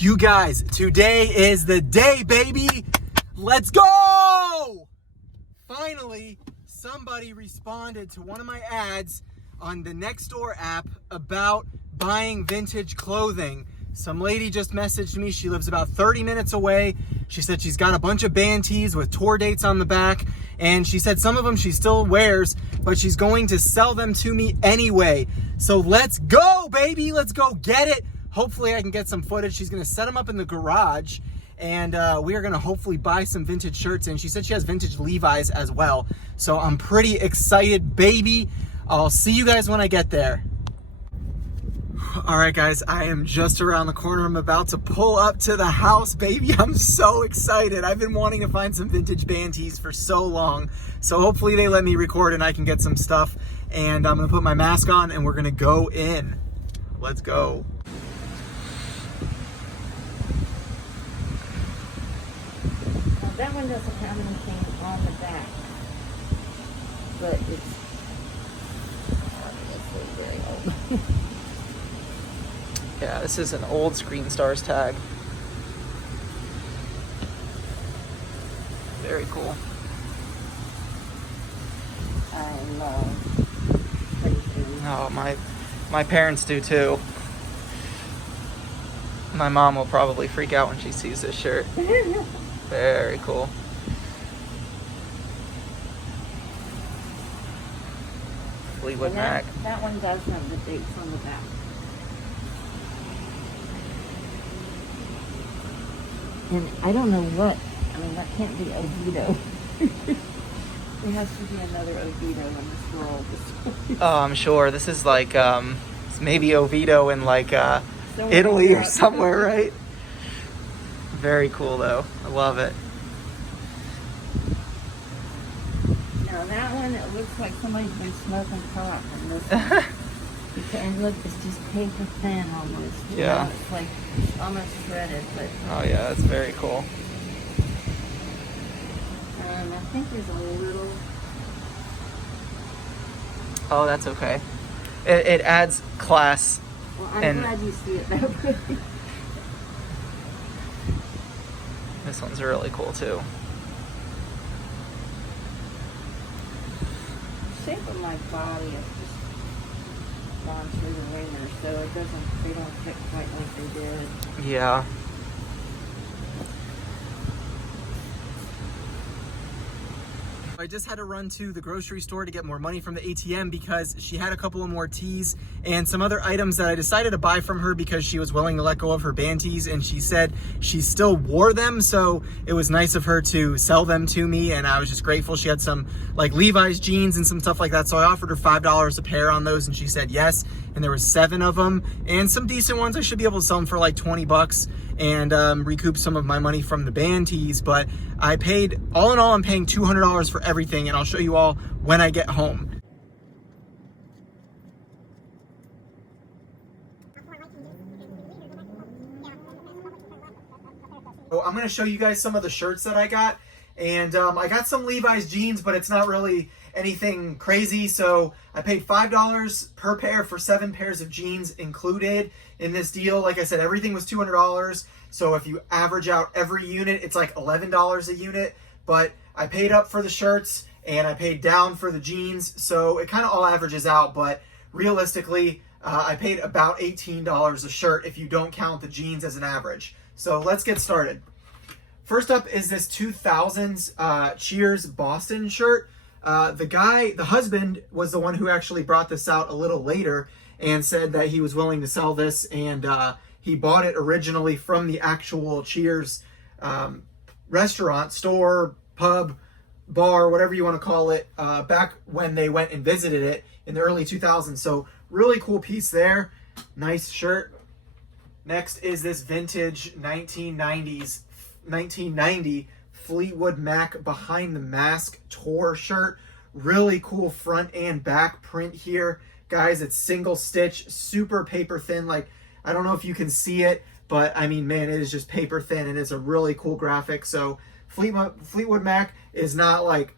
You guys, today is the day, baby. Let's go! Finally, somebody responded to one of my ads on the Nextdoor app about buying vintage clothing. Some lady just messaged me. She lives about 30 minutes away. She said she's got a bunch of band tees with tour dates on the back. And she said some of them she still wears, but she's going to sell them to me anyway. So let's go, baby. Let's go get it. Hopefully I can get some footage. She's going to set them up in the garage. And we are going to hopefully buy some vintage shirts. And she said she has vintage Levi's as well. So I'm pretty excited, baby. I'll see you guys when I get there. All right, guys, I am just around the corner. I'm about to pull up to the house, baby. I'm so excited. I've been wanting to find some vintage band tees for so long. So hopefully they let me record and I can get some stuff. And I'm going to put my mask on and we're going to go in. Let's go. Well, that one doesn't have anything on the back, but it's obviously very old. Yeah, this is an old Screen Stars tag. Very cool. I love everything. Oh, my parents do too. My mom will probably freak out when she sees this shirt. Very cool. Fleetwood Mac. That one does have the dates on the back. And I don't know what, I mean, that can't be Oviedo. There has to be another Oviedo in this world. Oh, I'm sure. This is like, maybe Oviedo in like Italy or somewhere, right? Very cool though. I love it. Now that one, it looks like somebody's been smoking pot in this one. And look, it's just paper thin almost. Yeah. You know, it's like almost shredded, but. Oh yeah, that's very cool. I think there's a little. Oh, that's okay. It adds class. Well, I'm glad you see it that way. This one's really cool too. The shape of my body is just gone through the ringer, so they don't fit quite like they did. Yeah. I just had to run to the grocery store to get more money from the ATM because she had a couple of more tees and some other items that I decided to buy from her because she was willing to let go of her band tees, and she said she still wore them, so it was nice of her to sell them to me, and I was just grateful. She had some like Levi's jeans and some stuff like that, so I offered her $5 a pair on those and she said yes, and there was 7 of them and some decent ones. I should be able to sell them for like 20 bucks and recoup some of my money from the band tees. But I paid, all in all, I'm paying $200 for everything, and I'll show you all when I get home. So I'm gonna show you guys some of the shirts that I got. And I got some Levi's jeans, but it's not really anything crazy. So I paid $5 per pair for 7 pairs of jeans included in this deal. Like I said, everything was $200. So if you average out every unit, it's like $11 a unit. But I paid up for the shirts and I paid down for the jeans. So it kind of all averages out. But realistically, I paid about $18 a shirt if you don't count the jeans as an average. So let's get started. First up is this 2000s Cheers Boston shirt. The husband was the one who actually brought this out a little later and said that he was willing to sell this, and he bought it originally from the actual Cheers restaurant, store, pub, bar, whatever you want to call it, back when they went and visited it in the early 2000s. So really cool piece there. Nice shirt. Next is this vintage 1990 Fleetwood Mac Behind the Mask tour shirt. Really cool front and back print here. Guys, it's single stitch, super paper thin. Like, I don't know if you can see it, but I mean, man, it is just paper thin and it's a really cool graphic. So Fleetwood Mac is not like,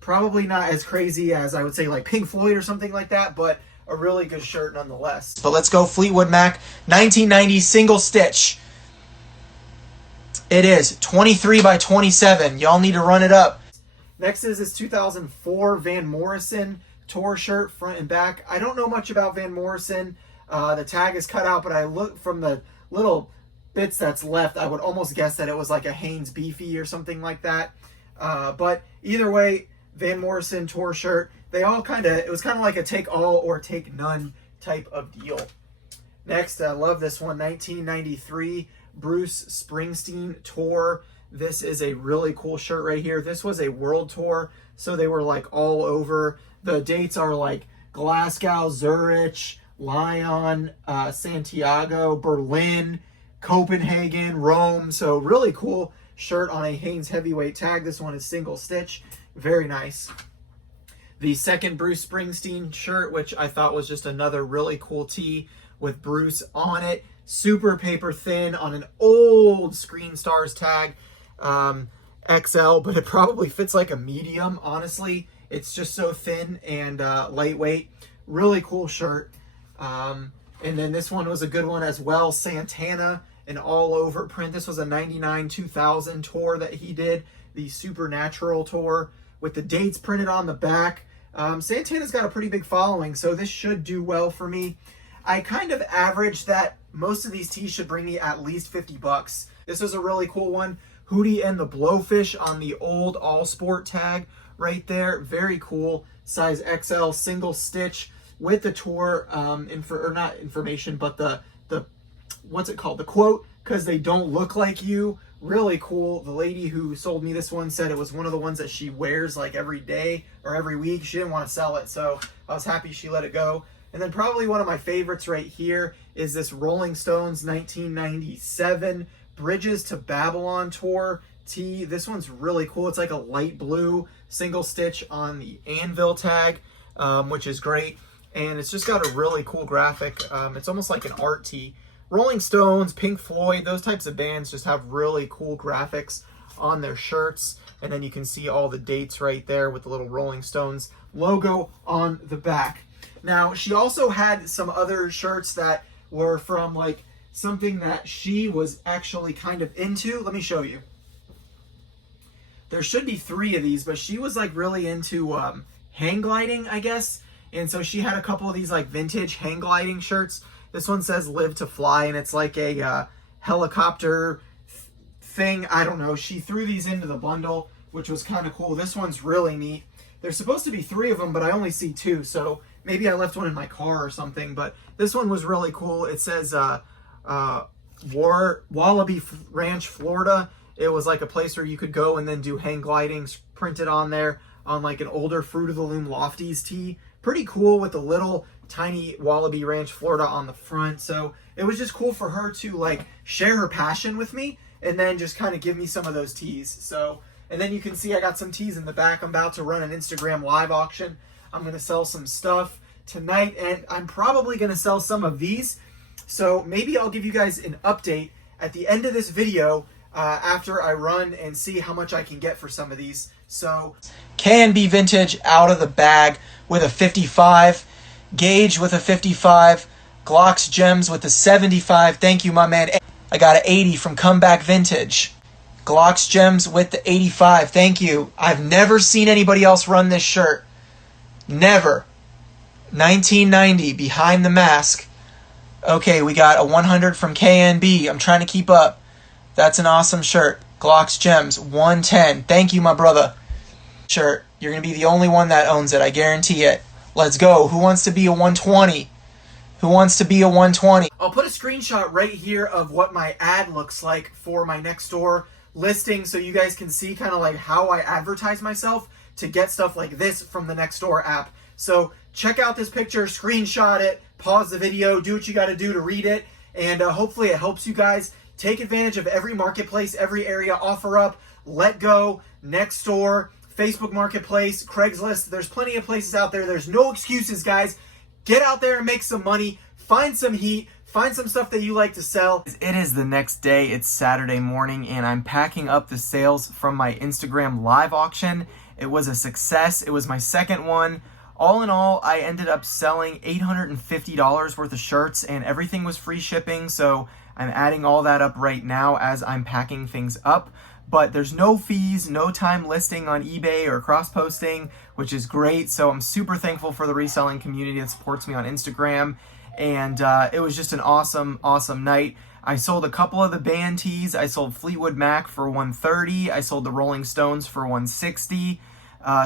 probably not as crazy as I would say like Pink Floyd or something like that, but a really good shirt nonetheless. But let's go Fleetwood Mac 1990 single stitch. It is 23 by 27. Y'all need to run it up. Next is this 2004 Van Morrison tour shirt, front and back. I don't know much about Van Morrison. The tag is cut out, but I look from the little bits that's left, I would almost guess that it was like a Hanes Beefy or something like that. But either way, Van Morrison tour shirt. They all it was kind of like a take all or take none type of deal. Next, I love this one, 1993 Bruce Springsteen tour. This is a really cool shirt right here. This was a world tour, so they were like all over. The dates are like Glasgow, Zurich, Lyon, Santiago, Berlin, Copenhagen, Rome. So really cool shirt on a Hanes heavyweight tag. This one is single stitch. Very nice. The second Bruce Springsteen shirt, which I thought was just another really cool tee with Bruce on it. Super paper thin on an old Screen Stars tag. XL, but it probably fits like a medium, honestly. It's just so thin and lightweight. Really cool shirt. And then this one was a good one as well. Santana, an all-over print. This was a 99-2000 tour that he did. The Supernatural tour with the dates printed on the back. Santana's got a pretty big following, so this should do well for me. I kind of averaged that most of these tees should bring me at least 50 bucks. This was a really cool one. Hootie and the Blowfish on the old All Sport tag right there. Very cool. Size XL, single stitch with the tour, not information, but the what's it called? The quote, because they don't look like you. Really cool. The lady who sold me this one said it was one of the ones that she wears like every day or every week. She didn't want to sell it, so I was happy she let it go. And then probably one of my favorites right here is this Rolling Stones 1997 Bridges to Babylon tour tee. This one's really cool. It's like a light blue single stitch on the anvil tag, which is great. And it's just got a really cool graphic. It's almost like an art tee. Rolling Stones, Pink Floyd, those types of bands just have really cool graphics on their shirts. And then you can see all the dates right there with the little Rolling Stones logo on the back. Now, she also had some other shirts that were from like something that she was actually kind of into. Let me show you. There should be 3 of these, but she was like really into hang gliding, I guess. And so she had a couple of these like vintage hang gliding shirts. This one says Live to Fly, and it's like a helicopter thing. I don't know. She threw these into the bundle, which was kind of cool. This one's really neat. There's supposed to be 3 of them, but I only see 2, so maybe I left one in my car or something. But this one was really cool. It says Wallaby Ranch, Florida. It was like a place where you could go and then do hang glidings printed on there on like an older Fruit of the Loom Lofties tee. Pretty cool with the little tiny Wallaby Ranch, Florida on the front. So it was just cool for her to like share her passion with me and then just kind of give me some of those tees. So, and then you can see I got some tees in the back. I'm about to run an Instagram live auction. I'm going to sell some stuff tonight, and I'm probably going to sell some of these. So maybe I'll give you guys an update at the end of this video after I run and see how much I can get for some of these. So K&B Vintage out of the bag with a 55, Gauge with a 55, Glock's Gems with a 75. Thank you, my man. I got an 80 from Comeback Vintage. Glock's Gems with the 85. Thank you. I've never seen anybody else run this shirt. Never. 1990, Behind the Mask. Okay, we got a 100 from KNB. I'm trying to keep up. That's an awesome shirt. Glock's Gems, 110. Thank you, my brother. Shirt. You're going to be the only one that owns it. I guarantee it. Let's go. Who wants to be a 120? Who wants to be a 120? I'll put a screenshot right here of what my ad looks like for my Nextdoor listing so you guys can see kind of like how I advertise myself to get stuff like this from the Nextdoor app. So check out this picture, screenshot it, pause the video, do what you got to do to read it, and hopefully it helps you guys take advantage of every marketplace, every area, OfferUp, Let Go, Nextdoor, Facebook Marketplace, Craigslist. There's plenty of places out there. There's no excuses, guys. Get out there and make some money. Find some heat. Find some stuff that you like to sell. It is the next day. It's Saturday morning, and I'm packing up the sales from my Instagram live auction. It was a success. It was my second one. All in all, I ended up selling $850 worth of shirts, and everything was free shipping, so I'm adding all that up right now as I'm packing things up. But there's no fees, no time listing on eBay or cross-posting, which is great. So I'm super thankful for the reselling community that supports me on Instagram. And it was just an awesome, awesome night. I sold a couple of the band tees. I sold Fleetwood Mac for $130. I sold the Rolling Stones for $160.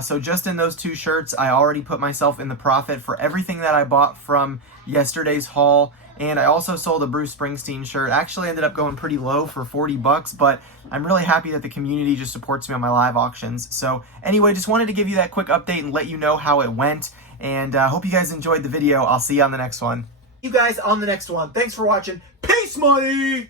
So just in those 2 shirts, I already put myself in the profit for everything that I bought from yesterday's haul. And I also sold a Bruce Springsteen shirt. Actually ended up going pretty low for $40, but I'm really happy that the community just supports me on my live auctions. So anyway, just wanted to give you that quick update and let you know how it went. And hope you guys enjoyed the video. I'll see you on the next one. You guys on the next one. Thanks for watching. Peace, money!